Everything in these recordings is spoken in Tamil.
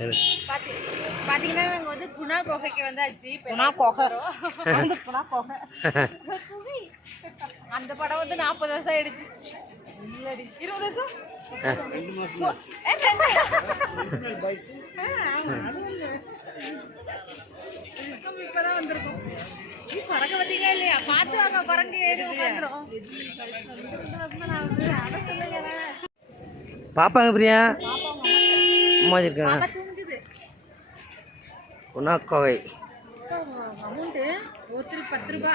பாத்தீங்கன்னா நாங்க வந்து குணா குகைக்கு வந்தாச்சு குணா குகை. அந்த குணா குகை. அந்த படம் வந்து நாற்பது வருஷம் ஆயிடுச்சு. இல்லடி. இருபது வருஷம்? வந்து. இப்பதான் வந்திருக்கோம். நீ பறக்க பார்த்தீங்களா இல்லையா? பார்த்து வாங்க பறந்து ஏறி உட்காந்துரும் நான் வந்து அதை சொல்லுங்க பாப்பாங்க பிரியா? அம்மா வச்சிருக்காங்க. குணாக்கோவை அமௌண்ட்டு ஒருத்தருக்கு பத்து ரூபா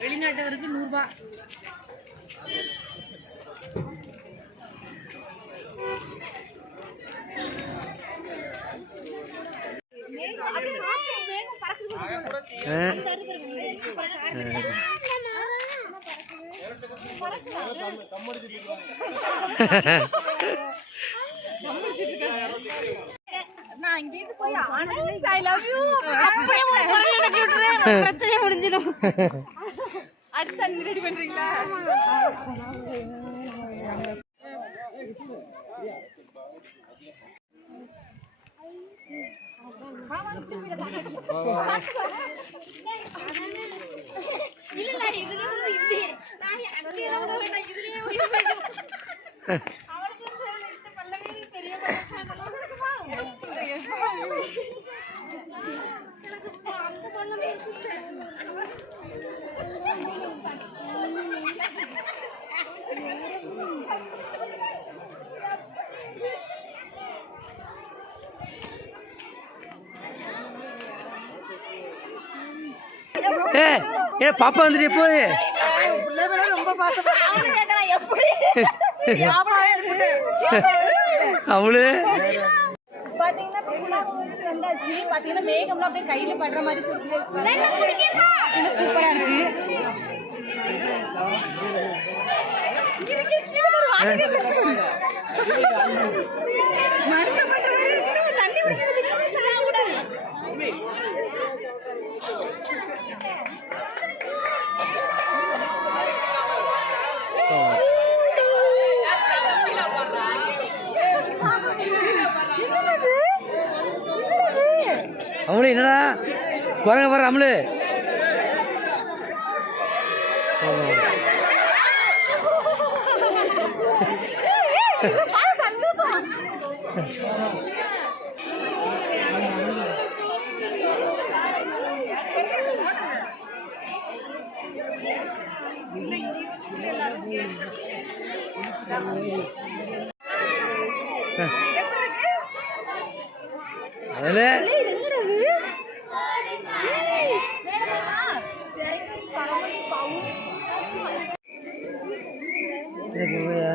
வெளிநாட்டவருக்கு நூறுரூபா ஆ. நான் இங்கேருந்து போய் ஆனந்த் ஐ லவ் யூ அப்படியே ஒரு கட்டி பிரச்சனை முடிஞ்சிடும். அடுத்து தண்ணி ரெடி பண்றீங்களா? இல்ல இதுல வேண்டாம் இதுலயே உயிர் வேண்டும் அவளுக்கு இந்த பல்லவி பெரிய பல்லவி இருக்குமா அந்த பொண்ணு ஏ பாப்பா வந்துட்டு எப்போது அவனு கேக்குறான் எப்படி அவளு பாத்தீங்கன்னா வந்தாச்சு. பாத்தீங்கன்னா மேகம்லாம் அப்படியே கையில படுற மாதிரி சூப்பரா இருக்கு. மனுஷன் பண்ற மாதிரி இருக்கு. தண்ணி அவளு என்னடா? குரங்க வர அமலு. சந்தோஷம் அவளு இதான் குகையா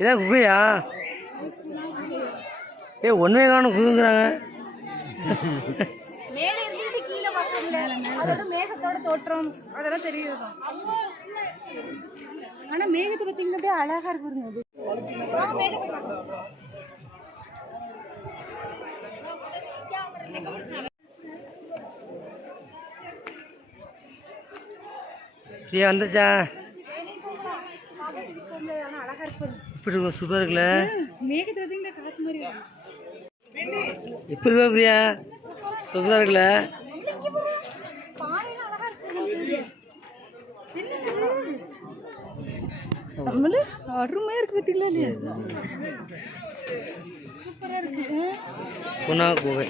இதான் குகையா? ஏ ஒன்றுமே காணும் குங்குறாங்க தோற்றம். அதெல்லாம் தெரியுது ஆனா மேகத்தை பார்த்தீங்கன்னா அப்படியே அழகா இருக்குங்க அது. வந்துச்சா? அழகா இருக்கு இப்படி இருக்கும் சூப்பராக இருக்குல்ல. எப்படி இருக்கா பிரியா சூப்பராக இருக்குல்ல அருமையா இருக்கு பார்த்தீங்களா இல்லையா? சூப்பரா இருக்கு. குணா குகை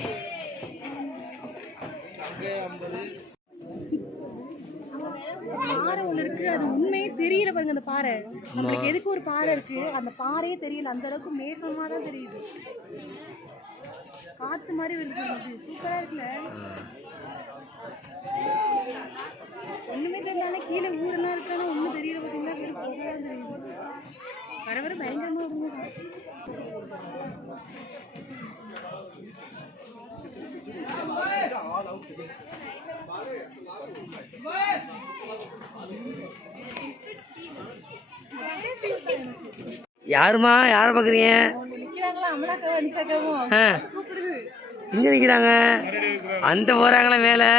பாறை ஒண்ணு இருக்கு. அது உண்மையே தெரியல பாருங்க அந்த பாறை. நம்மளுக்கு எதுக்கு ஒரு பாறை இருக்கு? அந்த பாறையே தெரியல. அந்த அளவுக்கு மேகமா தான் தெரியுது. காத்து மாதிரி வருது. பாருங்க சூப்பரா இருக்குல்ல? ஒண்ணுமே தெரியல கீழே ஊரெல்லாம் இருக்கானா ஒண்ணும் தெரியல பாத்தீங்கன்னா வெறும் புகையா தெரியுது. வர வர பயங்கரமா வருங்க யாருமா யாரை ஆ. இங்கே நிற்கிறாங்க அந்த போகிறாங்களே மேலே.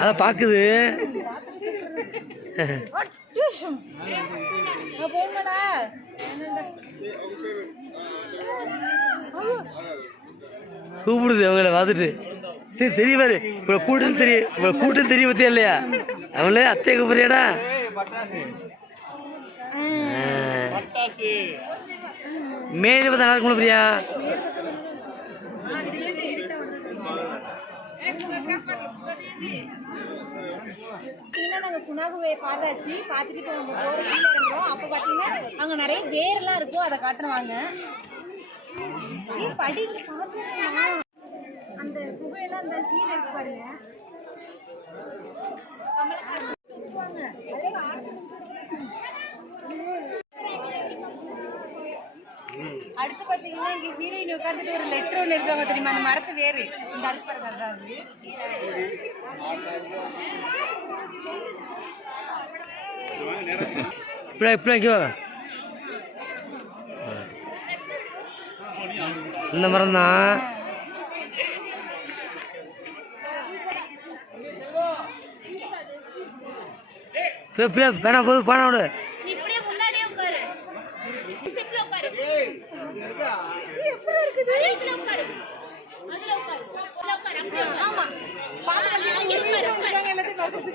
அதை போங்கடா கூப்பிடுது அவங்கள பார்த்துட்டு. தெரிய பாரு இவ்வளோ கூட்டம் தெரியும் இவ்வளோ கூட்டம் தெரிய பத்தியா இல்லையா? அவங்களே அத்தையை கூப்பிடுறியாடா? மேலே பார்த்தா நல்லா இருக்கும்ல பிரியா பார்த்தீங்கன்னா நாங்கள் குணாகுவை பார்த்தாச்சு. பார்த்துட்டு இப்போ நம்ம போகிற கீழே இருக்கிறோம். அப்போ பார்த்தீங்கன்னா அங்கே நிறைய ஜேர்லாம் இருக்கும். அதை காட்டுறாங்க படி அந்த குகையெல்லாம் அந்த கீழே இருக்கு பாருங்க. அடுத்து பாத்தீங்கன்னா இங்க ஹீரோயின் உட்கார்ந்துட்டு ஒரு லெட்டர் ஒன்று இருக்காங்க தெரியுமா? அந்த மரத்து வேறு இந்த அடுப்பறை வர்றாரு இந்த மரம் தான் வேணாம் போது பணம் விடு நீ இப்படியே முன்னாடியே உட்காரு செட்ல உட்காரு எப்படி இருக்குது இதுல உட்காரு அதுல உட்காரு அதுல உட்காரு அப்படியே உட்காரு. ஆமா பாத்து வந்து அங்க உட்காரு எல்லாத்தையும் பார்த்துட்டு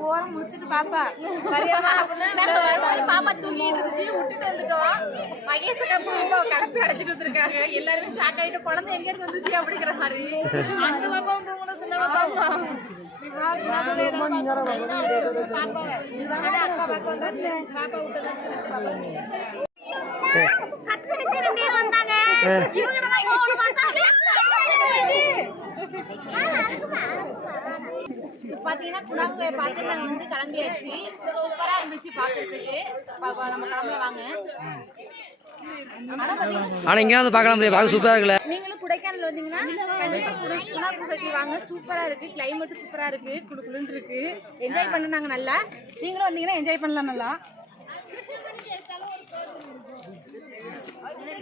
போற முடிச்சிட்டு பாப்பா. வரையாமா பாப்பா தூங்கிட்டு இருந்துச்சு விட்டுட்டு வந்துட்டோம். மகேஷ் கப்பு கலப்பி அடைச்சிட்டு வந்திருக்காங்க. எல்லாருமே ஷாக் ஆயிட்டு குழந்தை எங்க இருந்து வந்துச்சு அப்படிங்கிற மாதிரி. அந்த பாப்பா வந்து கூட சொன்ன பாப்பா. அக்கா பாக்க வந்தாச்சு பாப்பா விட்டு வந்தாங்க இவங்க தான் போகணும் பாத்தீங்கன்னா குணாக்குவை பார்த்து நாங்க வந்து கிளம்பியாச்சு சூப்பரா இருந்துச்சு பாக்குறதுக்கு. பாப்பா நம்ம கிளம்பல வாங்க. ஆனால் இங்கே வந்து பார்க்கலாம் பிரியா பார்க்க சூப்பராக இருக்குல்ல. நீங்களும் கொடைக்கானல் வந்தீங்கன்னா கண்டிப்பா குணா- குகைக்கு வாங்க. சூப்பரா இருக்கு. கிளைமேட் சூப்பரா இருக்கு. குளு குளுன்னு இருக்கு. என்ஜாய் பண்ணுனாங்க நல்லா. நீங்களும் வந்தீங்கன்னா என்ஜாய் பண்ணலாம் நல்லா.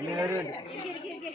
இருக்கு, இருக்கு, இருக்கு.